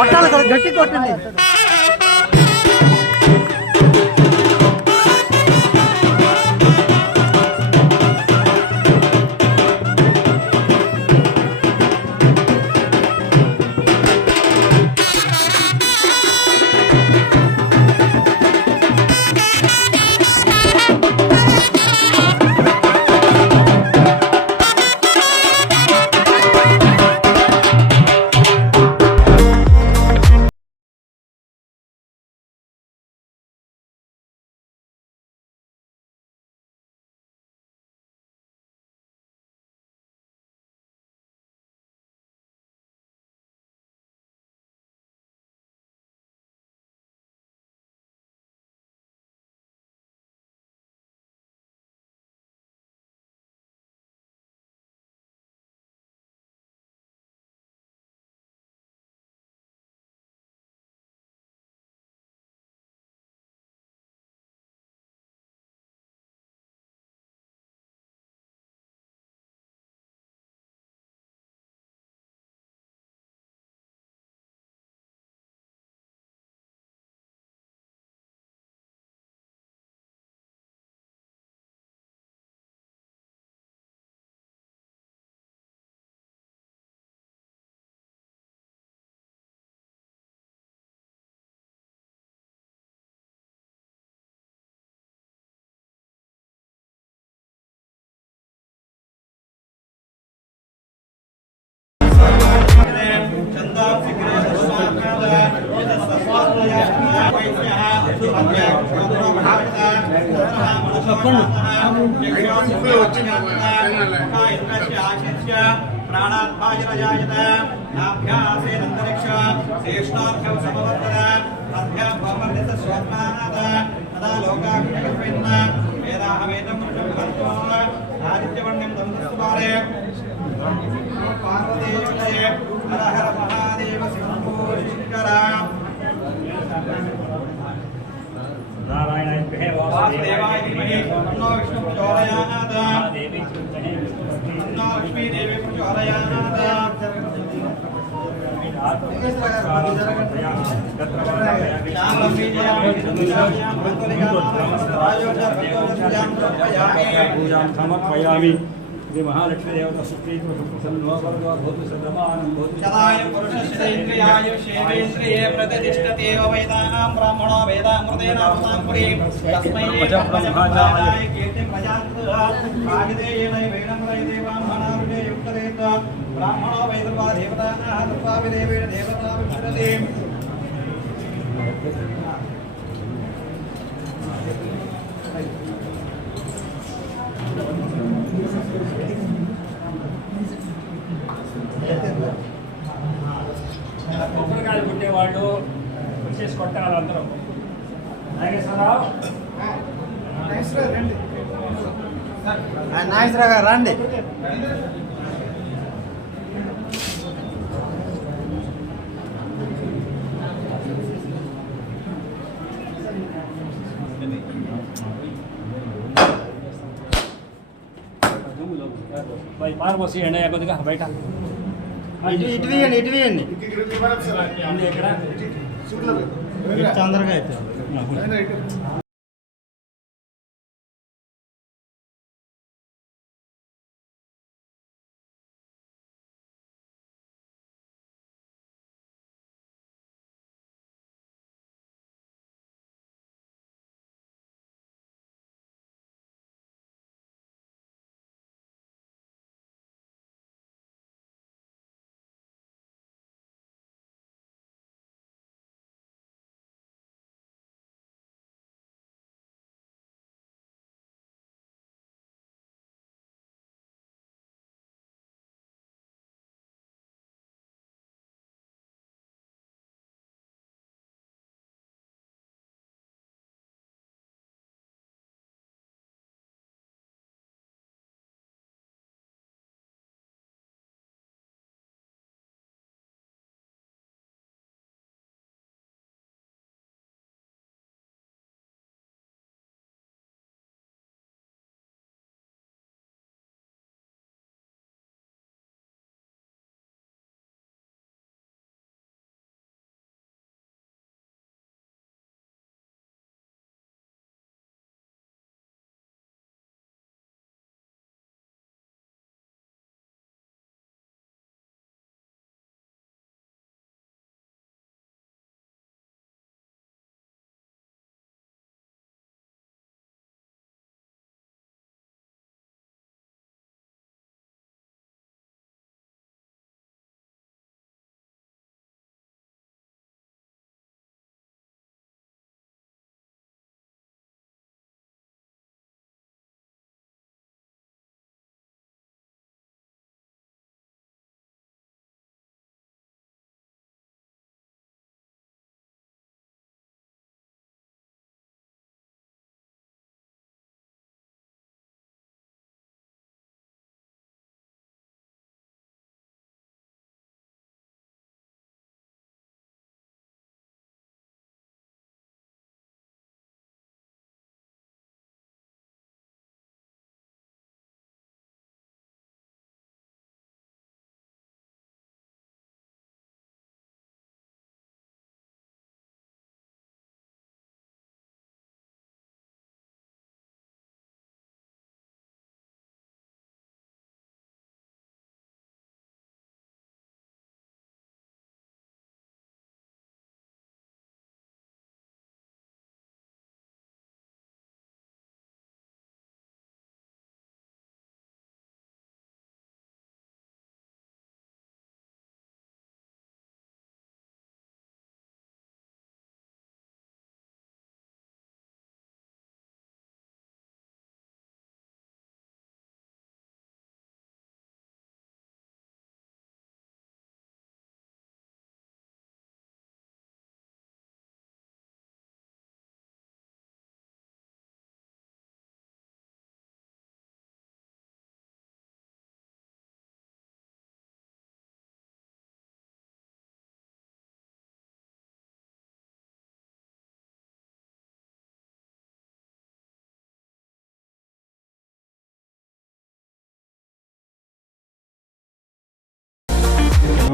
కొట్టాలి గట్టి కొట్టండి ఆదిత్యవర్ణ్యం దంతస్తువారే పార్వతీయుతయే హర హర మహాదేవ శంభో శంకర. విష్ణు ప్రచోదయాత్ తన్నో లక్ష్మీ దేవి ప్రచోదయాత్ समर्पयामि ये महालक्ष्मी देवता सुप्री को प्रसन्न भवतु भवतु सदमानं भवतु सदाय पुरुषस्य इन्द्रियाय शेवेन्द्रिये प्रतिष्ठते वेदानां ब्राह्मणो वेदामृतेन अमृतां पुरी तस्मै ब्रह्मचार्याय कीर्तिं प्रजान्तु आदिदेयेन वेणं रयिदेवां मनारुणे युक्तरेत्वा బ్రాహ్మణో వేదవా దేవతానాః తత్వాపి దేవేన దేవతా విష్ణుతే కొబ్బరికాయలు కొట్టేవాళ్ళు వచ్చేసి కొట్టాలి అందరూ. నాగేశ్వరరావు? నాగేశ్వరరావు గారు రండి. మరి పారబోసి ఎండ కొద్దిగా బయట ఇటు ఇటు వేయండి ఇటు వేయండి ఉంది ఎక్కడ ఇటు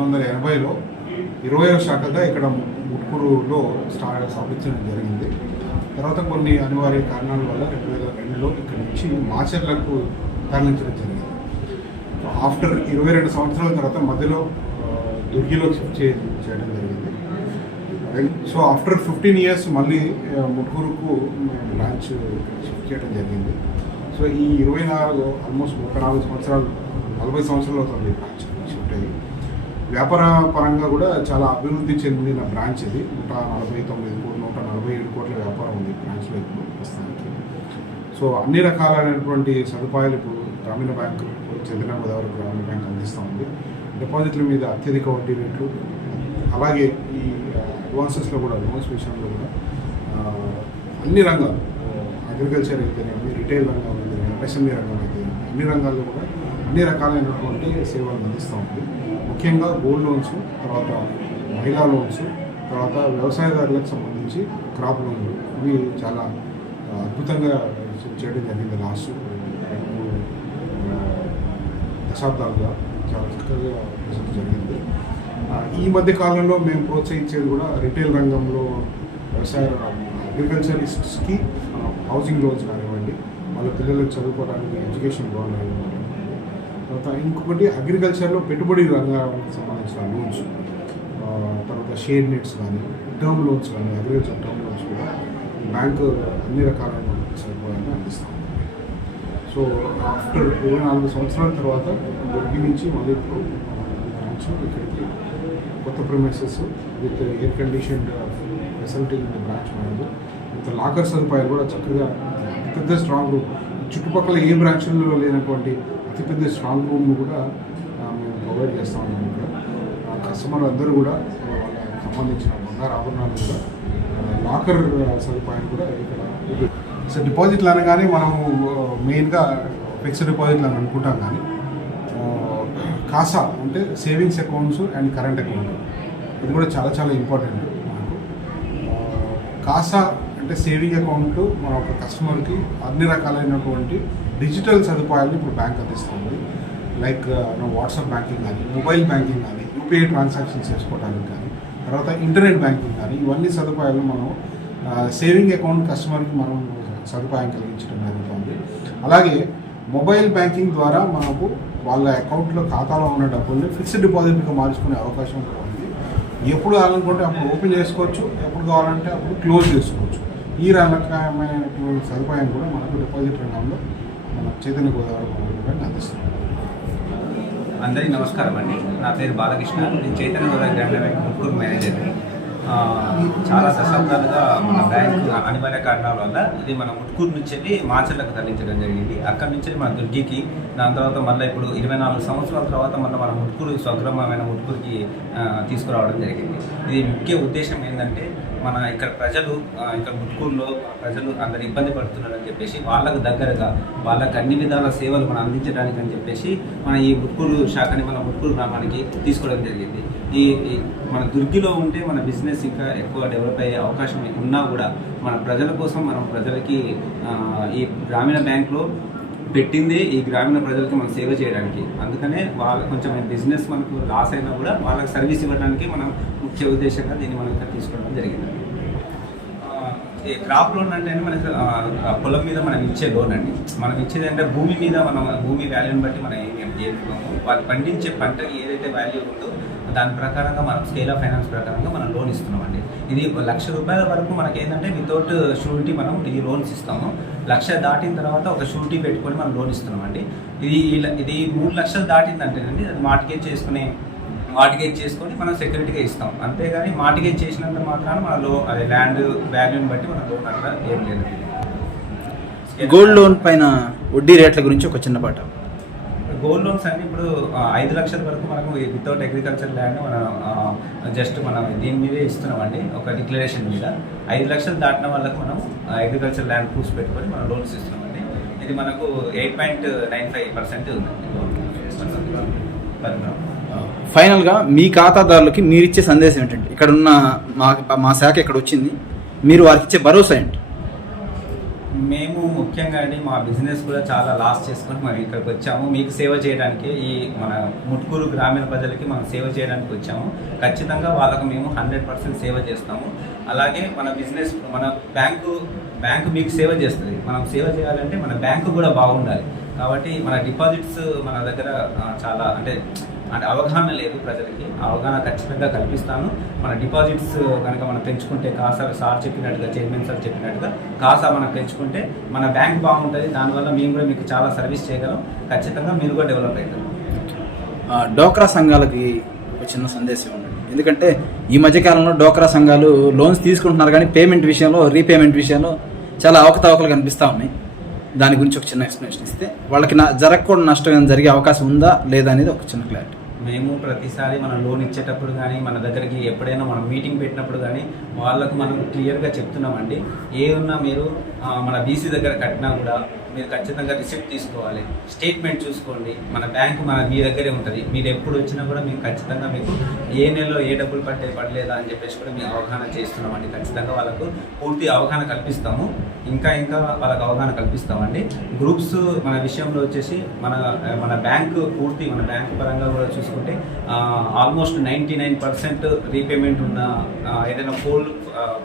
వందల ఎనభైలో ఇరవయో శాఖగా ఇక్కడ ముట్కూరులో స్టార్ట్ స్థాపించడం జరిగింది. తర్వాత కొన్ని అనివార్య కారణాల వల్ల రెండు వేల రెండులో ఇక్కడ నుంచి మాచర్లకు తరలించడం జరిగింది. ఆఫ్టర్ ఇరవై రెండు సంవత్సరాల తర్వాత మధ్యలో దుర్గిలో షిఫ్ట్ చే చేయడం జరిగింది. సో ఆఫ్టర్ ఫిఫ్టీన్ ఇయర్స్ మళ్ళీ ముట్కూరుకు బ్రాంచ్ షిఫ్ట్ చేయడం జరిగింది. సో ఈ ఇరవై నాలుగు ఆల్మోస్ట్ ముప్పై నాలుగు సంవత్సరాలు నలభై సంవత్సరాలు అవుతుంది బ్రాంచ్. వ్యాపార పరంగా కూడా చాలా అభివృద్ధి చెందిన బ్రాంచ్ ఇది. నూట నలభై తొమ్మిది కోట్లు నూట నలభై ఏడు కోట్ల వ్యాపారం ఉంది ఈ బ్రాంచ్లో ఇప్పుడు ప్రస్తుతానికి. సో అన్ని రకాలైనటువంటి సదుపాయాలు ఇప్పుడు గ్రామీణ బ్యాంకు చెందిన గోదావరి గ్రామీణ బ్యాంక్ అందిస్తూ ఉంది. డిపాజిట్ల మీద అత్యధిక వడ్డీ రేట్లు అలాగే ఈ అడ్వాన్సెస్లో కూడా లోన్స్ విషయంలో కూడా అన్ని రంగాలు అగ్రికల్చర్ అయితేనేమి రిటైల్ రంగం అయితేనేమి ఎంఎస్ఎంఈ రంగం అయితే అన్ని రంగాల్లో కూడా అన్ని రకాలైనటువంటి సేవలు అందిస్తూ ఉంది. ముఖ్యంగా గోల్డ్ లోన్స్ తర్వాత మహిళా లోన్స్ తర్వాత వ్యవసాయదారులకు సంబంధించి క్రాప్ లోన్లు ఇవి చాలా అద్భుతంగా చేయడం జరిగింది లాస్ట్ దశాబ్దాలుగా చాలా చక్కగా చేసడం జరిగింది. ఈ మధ్య కాలంలో మేము ప్రోత్సహించేది కూడా రిటైల్ రంగంలో వ్యవసాయ అగ్రికల్చరిస్ట్స్కి హౌసింగ్ లోన్స్ కానివ్వండి వాళ్ళ పిల్లలకు చదువుకోవడానికి ఎడ్యుకేషన్ లోన్ కానివ్వండి తర్వాత ఇంకొకటి అగ్రికల్చర్లో పెట్టుబడి రంగానికి సంబంధించిన లోన్స్ తర్వాత షేర్ నెట్స్ కానీ టర్మ్ లోన్స్ కానీ అగ్రికల్చర్ టర్మ్ లోన్స్ కూడా బ్యాంకు అన్ని రకాలైన సదుపాయాలను అందిస్తాం. సో ఆఫ్టర్ ఇరవై నాలుగు సంవత్సరాల తర్వాత దొరికి నుంచి మళ్ళీ ఇప్పుడు బ్రాంచ్ ఇక్కడికి కొత్త premises with air condition facility ఉన్న బ్రాంచ్ మనది విత్ లాకర్ సదుపాయాలు కూడా చక్కగా పెద్ద స్ట్రాంగ్ రూమ్ చుట్టుపక్కల ఏ బ్రాంచ్లలో లేనటువంటి అతిపెద్ద స్ట్రాంగ్ రూమ్ను కూడా మేము ప్రొవైడ్ చేస్తా ఉన్నాం ఇక్కడ. కస్టమర్ అందరూ కూడా వాళ్ళకి సంబంధించిన బంగారు ఆభరణాలు కూడా లాకర్ సదుపాయం కూడా ఇక్కడ సో డిపాజిట్లు అనగానే మనము మెయిన్గా ఫిక్స్డ్ డిపాజిట్లు అని అనుకుంటాం కానీ కాసా అంటే savings accounts and current account. ఇది కూడా చాలా చాలా ఇంపార్టెంట్ మనకు. కాసా అంటే సేవింగ్ అకౌంట్ మన ఒక కస్టమర్కి అన్ని రకాలైనటువంటి డిజిటల్ సదుపాయాలను ఇప్పుడు బ్యాంక్ అందిస్తుంది. లైక్ వాట్సాప్ బ్యాంకింగ్ కానీ మొబైల్ బ్యాంకింగ్ కానీ యూపీఐ ట్రాన్సాక్షన్స్ చేసుకోవడానికి కానీ తర్వాత ఇంటర్నెట్ బ్యాంకింగ్ కానీ ఇవన్నీ సదుపాయాలు మనం సేవింగ్ అకౌంట్ కస్టమర్కి మనం సదుపాయం కలిగించడం జరుగుతుంది. అలాగే మొబైల్ బ్యాంకింగ్ ద్వారా మనకు వాళ్ళ అకౌంట్లో ఖాతాలో ఉన్న డబ్బుల్ని ఫిక్స్డ్ డిపాజిట్గా మార్చుకునే అవకాశం కూడా ఉంది. ఎప్పుడు కావాలనుకుంటే అప్పుడు ఓపెన్ చేసుకోవచ్చు ఎప్పుడు కావాలంటే అప్పుడు క్లోజ్ చేసుకోవచ్చు. ఈ రకమైనటువంటి సదుపాయం కూడా మనకు డిపాజిట్ రంగంలో మన చైతన్య గోదావరి భవన్ అందరికీ నమస్కారం అండి. నా పేరు బాలకృష్ణ. నేను చైతన్య గోదావరి గ్రామీణ బ్యాంక్ ముగ్గురు మేనేజర్ని. చాలా దశాబ్దాలుగా మన బ్యాంక్ అనివార్య కారణాల వల్ల ఇది మన ముట్కూరు నుంచి వెళ్ళి మాచర్లకు తరలించడం జరిగింది. అక్కడి నుంచి మన దుర్గికి దాని తర్వాత మళ్ళీ ఇప్పుడు ఇరవై నాలుగు సంవత్సరాల తర్వాత మళ్ళీ మన ముట్కూరు స్వగ్రామమైన ముట్కూరుకి తీసుకురావడం జరిగింది. ఇది ముఖ్య ఉద్దేశం ఏంటంటే మన ఇక్కడ ప్రజలు ఇక్కడ ముట్కూరులో ప్రజలు అందరు ఇబ్బంది పడుతున్నారని చెప్పేసి వాళ్ళకు దగ్గరగా వాళ్ళకు అన్ని విధాల సేవలు మనం అందించడానికి అని చెప్పేసి మన ఈ ముట్కూరు శాఖని మన ముట్కూరు గ్రామానికి తీసుకోవడం జరిగింది. ఈ మన దుర్గిలో ఉంటే మన బిజినెస్ ఇంకా ఎక్కువ డెవలప్ అయ్యే అవకాశం ఉన్నా కూడా మన ప్రజల కోసం మనం ప్రజలకి ఈ గ్రామీణ బ్యాంక్లో పెట్టింది ఈ గ్రామీణ ప్రజలకి మనం సేవ చేయడానికి. అందుకనే వాళ్ళ కొంచెం బిజినెస్ మనకు లాస్ అయినా కూడా వాళ్ళకి సర్వీస్ ఇవ్వడానికి మనం ముఖ్య ఉద్దేశంగా దీన్ని మనం ఇక్కడ తీసుకోవడం జరిగింది. ఈ క్రాప్ లోన్ అంటే మనకి పొలం మీద మనం ఇచ్చే లోన్ అండి. మనం ఇచ్చేది అంటే భూమి మీద మనం భూమి వాల్యూని బట్టి మనం ఏం చేస్తున్నాము. వాళ్ళు పండించే పంటకి ఏదైతే వాల్యూ ఉందో దాని ప్రకారంగా మనం స్కేల్ ఆఫ్ ఫైనాన్స్ ప్రకారంగా మనం లోన్ ఇస్తున్నామండి. ఇది ఒక లక్ష రూపాయల వరకు మనకి ఏంటంటే వితౌట్ షూరిటీ మనం ఈ లోన్స్ ఇస్తాము. లక్ష దాటిన తర్వాత ఒక షూరిటీ పెట్టుకొని మనం లోన్ ఇస్తున్నామండి. ఇది ఇది మూడు లక్షలు దాటిందంటేనండి అది మార్టిగేజ్ చేసుకునే మార్టిగేజ్ చేసుకొని మనం సెక్యూరిటీగా ఇస్తాం. అంతేగాని మార్టిగేజ్ చేసినంత మాత్రాన మన లో అదే ల్యాండ్ వాల్యూని బట్టి మన లోన్ అంతా ఏం లేదు. గోల్డ్ లోన్ పైన వడ్డీ రేట్ల గురించి ఒక చిన్న పాట గోల్డ్ లోన్స్ అన్ని ఇప్పుడు ఐదు లక్షల వరకు మనకు వితౌట్ అగ్రికల్చర్ ల్యాండ్ మనం జస్ట్ మనం దీని మీదే ఇస్తున్నామండి ఒక డిక్లరేషన్ మీద. ఐదు లక్షలు దాటిన వాళ్ళకి మనం అగ్రికల్చర్ ల్యాండ్ ప్రూఫ్స్ పెట్టుకొని మనం లోన్స్ ఇస్తున్నామండి. ఇది మనకు eight point nine five percent ఉందండి గ్రామ్. ఫైనల్గా మీ ఖాతాదారులకి మీరిచ్చే సందేశం ఏంటంటే ఇక్కడ ఉన్న మా మా శాఖ ఇక్కడ వచ్చింది మీరు వారికి ఇచ్చే భరోసా ఏంటి? మేము ముఖ్యంగా అండి మా బిజినెస్ కూడా చాలా లాస్ చేసుకొని మేము ఇక్కడికి వచ్చాము. మీకు సేవ చేయడానికి ఈ మన ముట్కూరు గ్రామీణ ప్రజలకి మనం సేవ చేయడానికి వచ్చాము. ఖచ్చితంగా వాళ్ళకు మేము హండ్రెడ్ పర్సెంట్ సేవ చేస్తాము. అలాగే మన బిజినెస్ మన బ్యాంకు బ్యాంకు మీకు సేవ చేస్తుంది. మనం సేవ చేయాలంటే మన బ్యాంకు కూడా బాగుండాలి. కాబట్టి మన డిపాజిట్స్ మన దగ్గర చాలా అంటే అంటే అవగాహన లేదు ప్రజలకి. అవగాహన ఖచ్చితంగా కల్పిస్తాను. మన డిపాజిట్స్ కనుక మనం పెంచుకుంటే కాసా సార్ చెప్పినట్టుగా చైర్మన్ సార్ చెప్పినట్టుగా కాసా మనం పెంచుకుంటే మన బ్యాంక్ బాగుంటుంది. దానివల్ల మేము కూడా మీకు చాలా సర్వీస్ చేయగలం. ఖచ్చితంగా మీరు కూడా డెవలప్ అవుతారు. డోక్రా సంఘాలకి ఒక చిన్న సందేశం ఉండండి ఎందుకంటే ఈ మధ్యకాలంలో డోక్రా సంఘాలు లోన్స్ తీసుకుంటున్నారు కానీ పేమెంట్ విషయంలో రీపేమెంట్ విషయంలో చాలా అవకతవకలు కనిపిస్తూ ఉన్నాయి. దాని గురించి ఒక చిన్న ఎక్స్ప్లెనేషన్ ఇస్తే వాళ్ళకి నా జరగకుండా నష్టం ఏమైనా జరిగే అవకాశం ఉందా లేదా అనేది ఒక చిన్న క్లారిటీ మేము ప్రతిసారి మనం లోన్ ఇచ్చేటప్పుడు కానీ మన దగ్గరికి ఎప్పుడైనా మనం మీటింగ్ పెట్టినప్పుడు కానీ వాళ్ళకు మనం క్లియర్గా చెప్తున్నామండి. ఏ ఉన్నా మీరు మన బీసీ దగ్గర కట్టినా కూడా మీరు ఖచ్చితంగా రిసిప్ట్ తీసుకోవాలి. స్టేట్మెంట్ చూసుకోండి. మన బ్యాంకు మన మీ దగ్గరే ఉంటుంది. మీరు ఎప్పుడు వచ్చినా కూడా మేము ఖచ్చితంగా మీకు ఏ నెలలో ఏ డబ్బులు పట్టే పడలేదా అని చెప్పేసి కూడా మేము అవగాహన చేస్తున్నామండి. ఖచ్చితంగా వాళ్ళకు పూర్తి అవగాహన కల్పిస్తాము. ఇంకా ఇంకా వాళ్ళకు అవగాహన కల్పిస్తామండి. గ్రూప్స్ మన విషయంలో వచ్చేసి మన మన బ్యాంకు పూర్తి మన బ్యాంకు పరంగా కూడా చూసుకుంటే almost ninety nine percent repayment ఉన్న ఏదైనా పోల్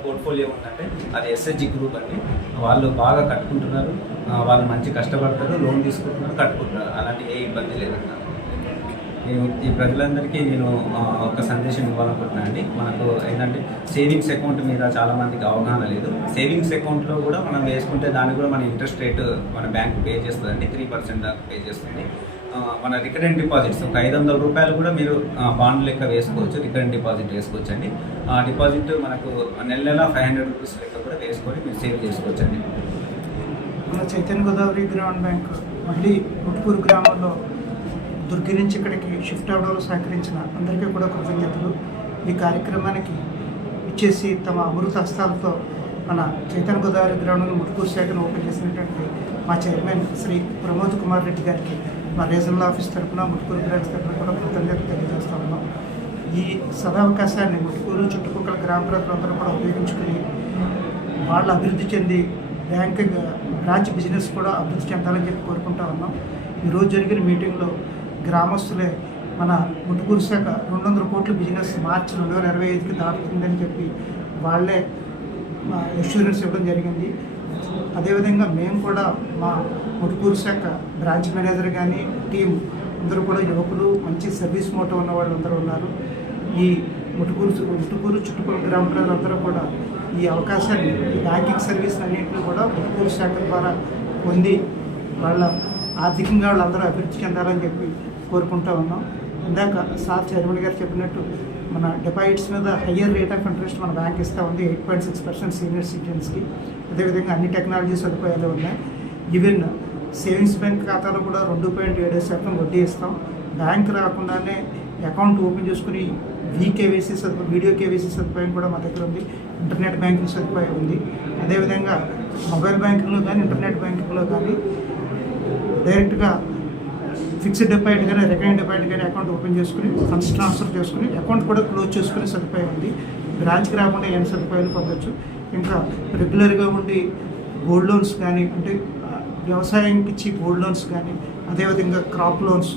పోర్ట్ఫోలియో ఉందంటే అది ఎస్హెచ్జి గ్రూప్ అండి. వాళ్ళు బాగా కట్టుకుంటున్నారు. వాళ్ళు మంచి కష్టపడతారు లోన్ తీసుకుంటున్నారు కట్టుకుంటున్నారు. అలాంటి ఏ ఇబ్బంది లేదన్నారు నేను ఈ ప్రజలందరికీ నేను ఒక సందేశం ఇవ్వాలనుకుంటున్నాను అండి. మనకు ఏంటంటే సేవింగ్స్ అకౌంట్ మీద చాలామందికి అవగాహన లేదు. సేవింగ్స్ అకౌంట్లో కూడా మనం వేసుకుంటే దానికి కూడా మన ఇంట్రెస్ట్ రేట్ మన బ్యాంక్ పే చేస్తుందండి. త్రీ పర్సెంట్ దాకా పే చేస్తుంది. మన రికరెంట్ డిపాజిట్స్ ఒక ఐదు వందల రూపాయలు కూడా మీరు బాండ్ లెక్క వేసుకోవచ్చు. రికరెంట్ డిపాజిట్ వేసుకోవచ్చు అండి ఆ డిపాజిట్ మనకు నెల నెల ఫైవ్ హండ్రెడ్ రూపీస్ లెక్క కూడా వేసుకొని మీరు సేవ్ చేసుకోవచ్చు అండి మన చైతన్య గోదావరి గ్రామీణ బ్యాంక్ మళ్ళీ ముట్కూరు గ్రామంలో దుర్గి నుంచి ఇక్కడికి షిఫ్ట్ అవడంలో సహకరించిన అందరికీ కూడా కృతజ్ఞతలు. ఈ కార్యక్రమానికి ఇచ్చేసి తమ అమృత హస్తాలతో మన చైతన్య గోదావరి గ్రామంలో ముట్కూరు శాఖను ఓపెన్ చేసినటువంటి మా చైర్మన్ శ్రీ ప్రమోద్ కుమార్ రెడ్డి గారికి మా రీజనల్ ఆఫీస్ తరఫున ముట్టుకూరు బ్రాంచ్ తరఫున కూడా కృతజ్ఞతలు తెలియజేస్తా ఉన్నాం. ఈ సదావకాశాన్ని ముట్టుకూరు చుట్టుపక్కల గ్రామ ప్రజలందరూ కూడా ఉపయోగించుకుని వాళ్ళు అభివృద్ధి చెంది బ్యాంకింగ్ బ్రాంచ్ బిజినెస్ కూడా అభివృద్ధి చెందాలని చెప్పి కోరుకుంటా ఉన్నాం. ఈరోజు జరిగిన మీటింగ్లో గ్రామస్తులే మన ముట్టుకూరు శాఖ రెండు వందల కోట్ల బిజినెస్ మార్చి రెండు వేల ఇరవై ఐదుకి దాటుతుందని చెప్పి వాళ్ళే ఇన్సూరెన్స్ ఇవ్వడం జరిగింది. అదేవిధంగా మేము కూడా మా ముట్టుకూరు శాఖ బ్రాంచ్ మేనేజర్ కానీ టీం అందరూ కూడా యువకులు మంచి సర్వీస్ మోటో ఉన్న వాళ్ళు అందరూ ఉన్నారు. ఈ ముట్టుకూరు ముట్టుకూరు చుట్టుపక్కల గ్రామ ప్రజలందరూ కూడా ఈ అవకాశాన్ని ఈ బ్యాంకింగ్ సర్వీస్ అన్నింటినీ కూడా ముట్టుకూరు శాఖ ద్వారా పొంది వాళ్ళ ఆర్థికంగా వాళ్ళందరూ అభివృద్ధి చెందాలని చెప్పి కోరుకుంటూ ఉన్నాం. ఇందాక సార్ చైర్మన్ గారు చెప్పినట్టు మన డిపాజిట్స్ మీద హయ్యర్ రేట్ ఆఫ్ ఇంట్రెస్ట్ మన బ్యాంక్ ఇస్తూ ఉంది. Eight point six percent senior సిటిజన్స్కి. అదేవిధంగా అన్ని టెక్నాలజీ సదుపాయాలు ఉన్నాయి. ఈవెన్ సేవింగ్స్ బ్యాంక్ ఖాతాలో కూడా రెండు పాయింట్ ఏడు శాతం వడ్డీ ఇస్తాం. బ్యాంక్ రాకుండానే అకౌంట్ ఓపెన్ చేసుకుని వీకేవీసీ సదుపాయం వీడియో కేవీసీ సదుపాయం కూడా మా దగ్గర ఉంది. ఇంటర్నెట్ బ్యాంకింగ్ సదుపాయం ఉంది. అదేవిధంగా మొబైల్ బ్యాంకింగ్లో కానీ ఇంటర్నెట్ బ్యాంకింగ్లో కానీ డైరెక్ట్గా ఫిక్స్డ్ డిపాజిట్ కానీ రికరింగ్ డిపాజిట్ కానీ అకౌంట్ ఓపెన్ చేసుకుని ఫండ్స్ ట్రాన్స్ఫర్ చేసుకుని అకౌంట్ కూడా క్లోజ్ చేసుకునే సదుపాయం ఉంది. బ్రాంచ్కి రాకుండా ఏం సదుపాయాలు పొందొచ్చు? ఇంకా రెగ్యులర్గా ఉండి గోల్డ్ లోన్స్ కానీ అంటే వ్యవసాయానికి ఇచ్చి గోల్డ్ లోన్స్ కానీ అదేవిధంగా క్రాప్ లోన్స్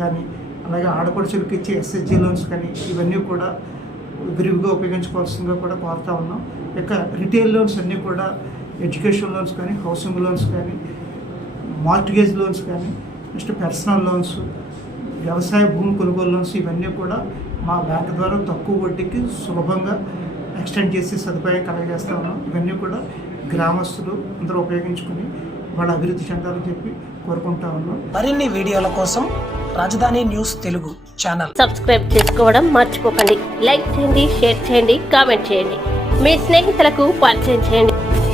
కానీ అలాగే ఆడపడుచులకు ఇచ్చే ఎస్ఎస్జి లోన్స్ కానీ ఇవన్నీ కూడా విరివిగా ఉపయోగించుకోవాల్సిందిగా కూడా కోరుతా ఉన్నాం. ఇక రిటైల్ లోన్స్ అన్నీ కూడా ఎడ్యుకేషన్ లోన్స్ కానీ హౌసింగ్ లోన్స్ కానీ మార్టిగేజ్ లోన్స్ కానీ నెక్స్ట్ పర్సనల్ లోన్స్ వ్యవసాయ భూమి కొనుగోలు లోన్స్ ఇవన్నీ కూడా మా బ్యాంక్ ద్వారా తక్కువ వడ్డీకి సులభంగా ఎక్స్టెండ్ చేసి సదుపాయం కలగజేస్తా ఉన్నాం. ఇవన్నీ కూడా గ్రామస్తులు అందరూ ఉపయోగించుకుని వాళ్ళ అభివృద్ధి చెందాలని చెప్పి కోరుకుంటా ఉన్నాం. మరిన్ని వీడియోల కోసం రాజధాని న్యూస్ తెలుగు ఛానల్. సబ్స్క్రైబ్ చేసుకోవడం మర్చిపోకండి. లైక్ చేయండి షేర్ చేయండి కామెంట్ చేయండి. మీ స్నేహితులకు పరిచయం చేయండి.